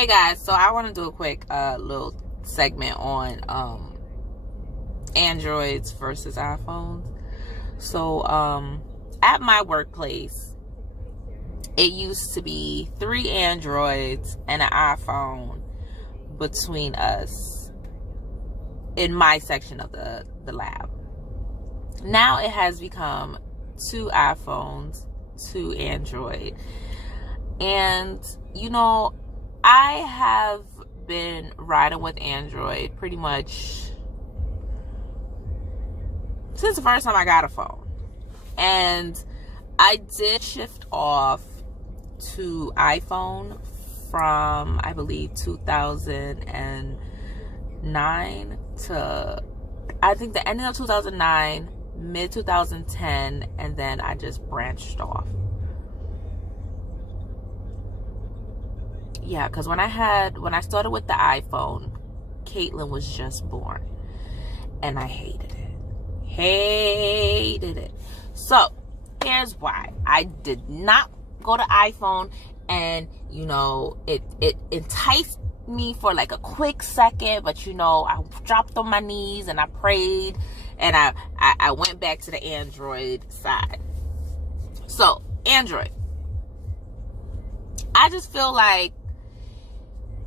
Hey guys, so I want to do a quick little segment on Androids versus iPhones. So at my workplace, it used to be 3 Androids and an iPhone between us in my section of the lab. Now it has become 2 iPhones, 2 Android. And you know, I have been riding with Android pretty much since the first time I got a phone. And I did shift off to iPhone from, I believe, 2009 to, I think, the ending of 2009, mid 2010, and then I just branched off. Yeah, because when I started with the iPhone, Caitlin was just born. And I hated it. So, here's why. I did not go to iPhone, and, you know, it enticed me for like a quick second, but, you know, I dropped on my knees and I prayed, and I went back to the Android side. So, Android. I just feel like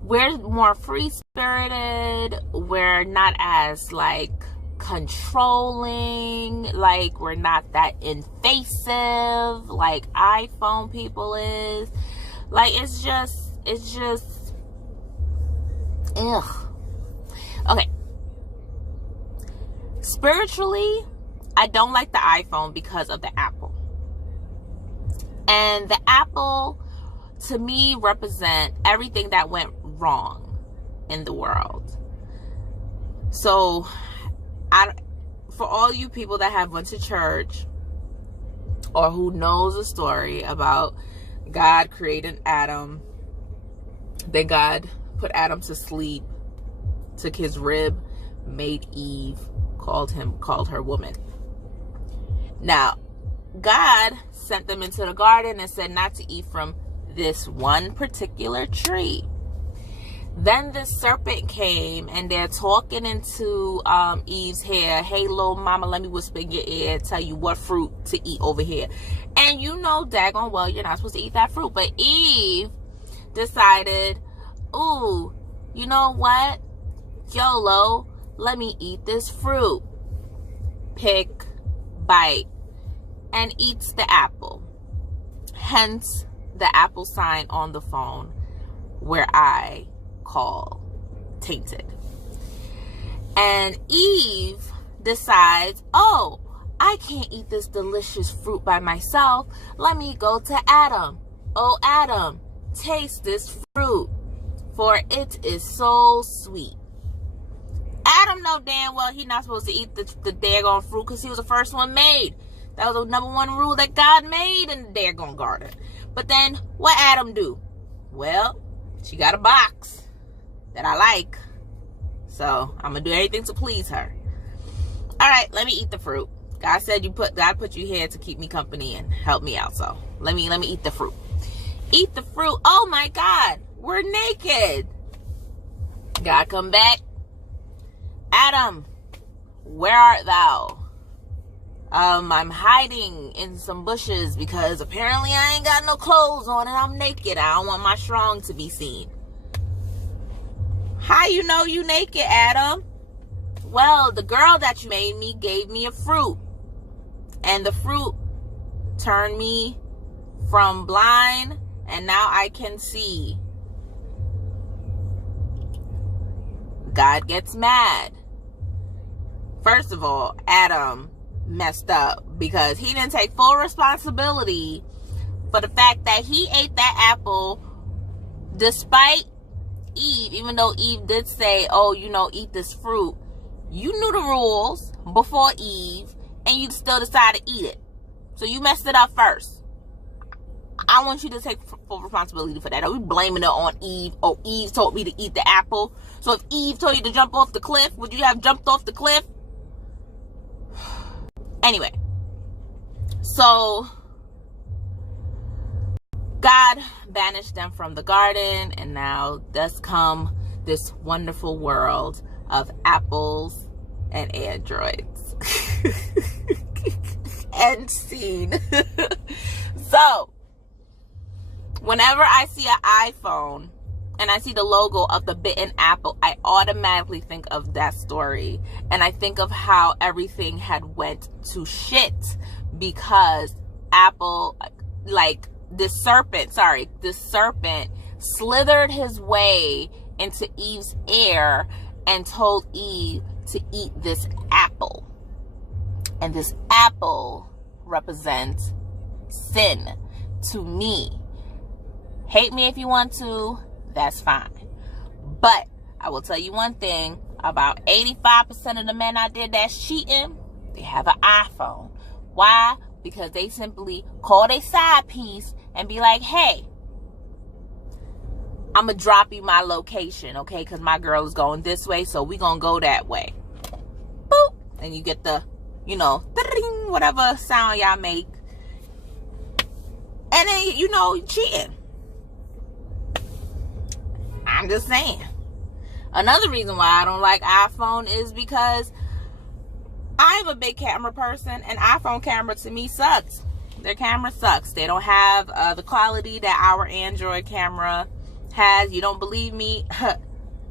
we're more free-spirited. We're not as, like, controlling. Like, we're not that invasive like iPhone people is. Like, it's just, ugh. Okay. Spiritually, I don't like the iPhone because of the Apple. And the Apple, to me, represent everything that went wrong in the world. So, for all you people that have went to church or who knows a story about God creating Adam, then God put Adam to sleep, took his rib, made Eve, called her woman. Now, God sent them into the garden and said not to eat from this one particular tree. Then the serpent came, and they're talking into Eve's hair. Hey, little mama, let me whisper in your ear, tell you what fruit to eat over here. And you know daggone well you're not supposed to eat that fruit. But Eve decided, ooh, you know what? YOLO, let me eat this fruit. Pick, bite, and eats the apple. Hence the Apple sign on the phone, where I call tainted. And Eve decides, oh, I can't eat this delicious fruit by myself. Let me go to Adam. Oh, Adam, taste this fruit, for it is so sweet. Adam know damn well he not supposed to eat the daggone fruit because he was the first one made. That was the number 1 rule that God made in the daggone garden. But then, what Adam do? Well, she got a box that I like, so I'm gonna do everything to please her. All right, let me eat the fruit. God said God put you here to keep me company and help me out. So let me eat the fruit. Eat the fruit. Oh my God, we're naked. God come back. Adam, where art thou? I'm hiding in some bushes because apparently I ain't got no clothes on and I'm naked. I don't want my strong to be seen. How you know you naked, Adam? Well, the girl that you made me gave me a fruit. And the fruit turned me from blind, and now I can see. God gets mad. First of all, Adam messed up because he didn't take full responsibility for the fact that he ate that apple despite Eve, even though Eve did say, oh, you know, eat this fruit. You knew the rules before Eve, and you still decided to eat it. So you messed it up first. I want you to take full responsibility for that. Are we blaming it on Eve? Oh, Eve told me to eat the apple. So if Eve told you to jump off the cliff, would you have jumped off the cliff? Anyway, so God banished them from the garden, and now does come this wonderful world of apples and androids. End scene. So, whenever I see an iPhone and I see the logo of the bitten apple, I automatically think of that story. And I think of how everything had went to shit because Apple, like this serpent slithered his way into Eve's ear and told Eve to eat this apple. And this apple represents sin to me. Hate me if you want to, that's fine. But I will tell you one thing, about 85% of the men out there that's cheating, they have an iPhone. Why? Because they simply call their side piece and be like, hey, I'm going to drop you my location, okay? Because my girl is going this way, so we going to go that way. Boop. And you get the, whatever sound y'all make. And then, cheating. I'm just saying. Another reason why I don't like iPhone is because I'm a big camera person, and iPhone camera to me sucks. Their camera sucks. They don't have the quality that our Android camera has. You don't believe me?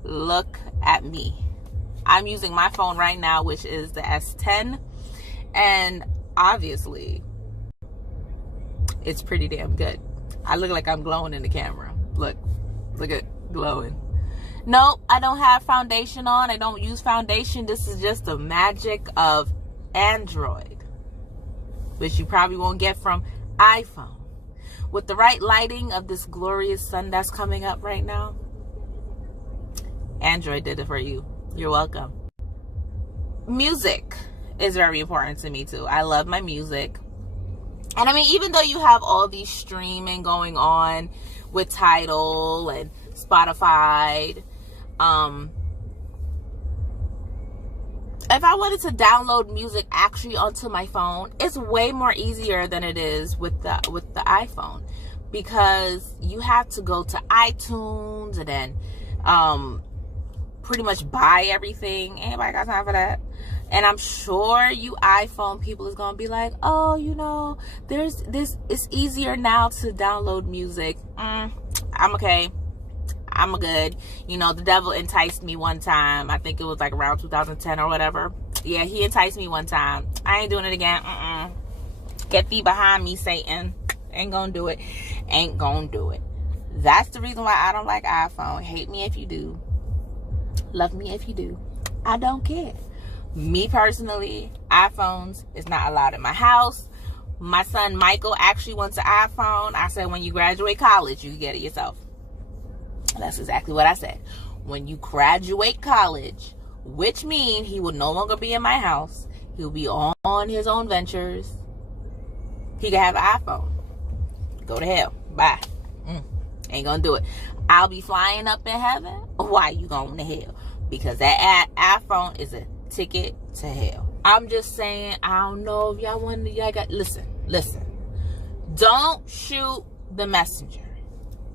Look at me. I'm using my phone right now, which is the S10, and obviously it's pretty damn good. I look like I'm glowing in the camera. Look at glowing. Nope, I don't have foundation on. I don't use foundation. This is just the magic of Android, which you probably won't get from iPhone. With the right lighting of this glorious sun that's coming up right now, Android did it for you. You're welcome. Music is very important to me too. I love my music. And I mean, even though you have all these streaming going on with Tidal and Spotify, if I wanted to download music actually onto my phone, it's way more easier than it is with the iPhone, because you have to go to iTunes and then pretty much buy everything. Anybody got time for that? And I'm sure you iPhone people is gonna be like, oh, there's this, it's easier now to download music. I'm okay. I'm good. The devil enticed me one time. I think it was like around 2010 or whatever. Yeah, he enticed me one time. I ain't doing it again. Get thee behind me, Satan. Ain't gonna do it. Ain't gonna do it. That's the reason why I don't like iPhone. Hate me if you do. Love me if you do. I don't care. Me personally, iPhones is not allowed in my house. My son Michael actually wants an iPhone. I said, when you graduate college, you can get it yourself. That's exactly what I said. When you graduate college, which means he will no longer be in my house. He'll be on his own ventures. He can have an iPhone. Go to hell. Bye. Ain't gonna do it. I'll be flying up in heaven. Why you going to hell? Because that iPhone is a ticket to hell. I'm just saying, I don't know if y'all want to, listen. Don't shoot the messenger.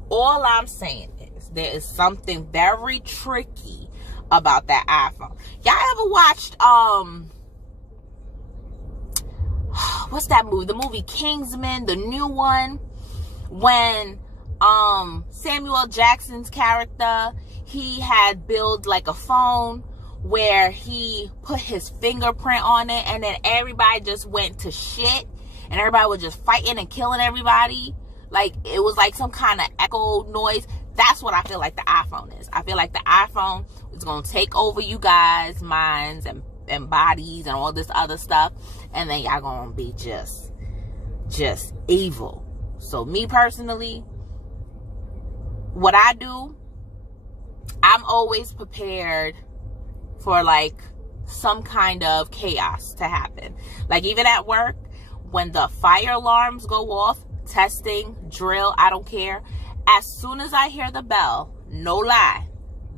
All I'm saying is there is something very tricky about that iPhone. Y'all ever watched what's that movie? The movie Kingsman, the new one, when Samuel Jackson's character, he had built like a phone where he put his fingerprint on it, and then everybody just went to shit, and everybody was just fighting and killing everybody. Like, it was like some kind of echo noise. That's what I feel like the iPhone is. I feel like the iPhone is going to take over you guys' minds and bodies and all this other stuff, and then y'all going to be just evil. So me personally, what I do, I'm always prepared for like some kind of chaos to happen. Like, even at work, when the fire alarms go off, testing, drill, I don't care. As soon as I hear the bell, no lie,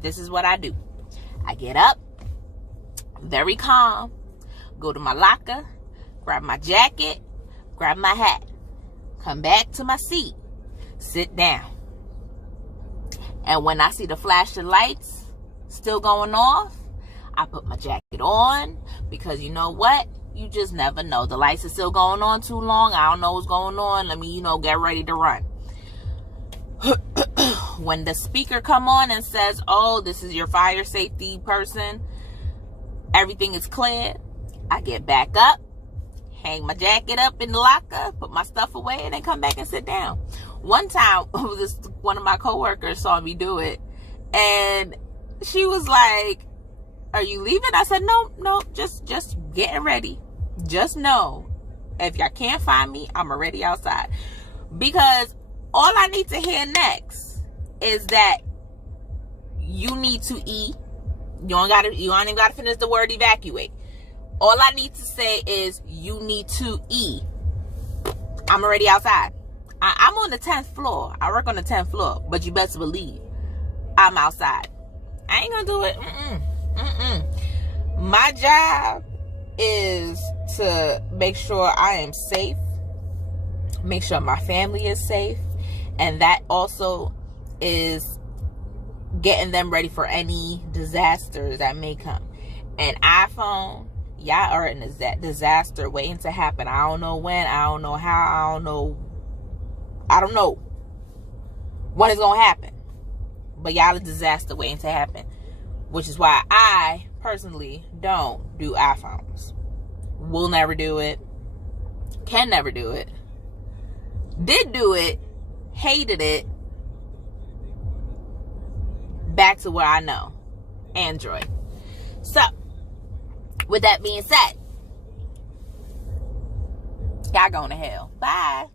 this is what I do. I get up, very calm, go to my locker, grab my jacket, grab my hat, come back to my seat, sit down. And when I see the flashing lights still going off, I put my jacket on, because you know what? You just never know. The lights are still going on too long. I don't know what's going on. Let me, get ready to run. When the speaker come on and says, oh, this is your fire safety person, everything is clear, I get back up, hang my jacket up in the locker, put my stuff away, and then come back and sit down. One time, one of my coworkers saw me do it, and she was like, are you leaving? I said, no, just getting ready. Just know, if y'all can't find me, I'm already outside. Because all I need to hear next is that you need to eat. You don't even gotta finish the word evacuate. All I need to say is you need to eat. I'm already outside. I'm on the 10th floor. I work on the 10th floor, but you best believe I'm outside. I ain't gonna do it. My job is to make sure I am safe, make sure my family is safe, and that also is getting them ready for any disasters that may come. And iPhone, y'all are in a disaster waiting to happen. I don't know when, I don't know how, I don't know when it's gonna happen, but y'all a disaster waiting to happen, which is why I personally don't do iPhones. Will never do it, can never do it, did do it, hated it, back to where I know, Android. So with that being said, y'all going to hell. Bye.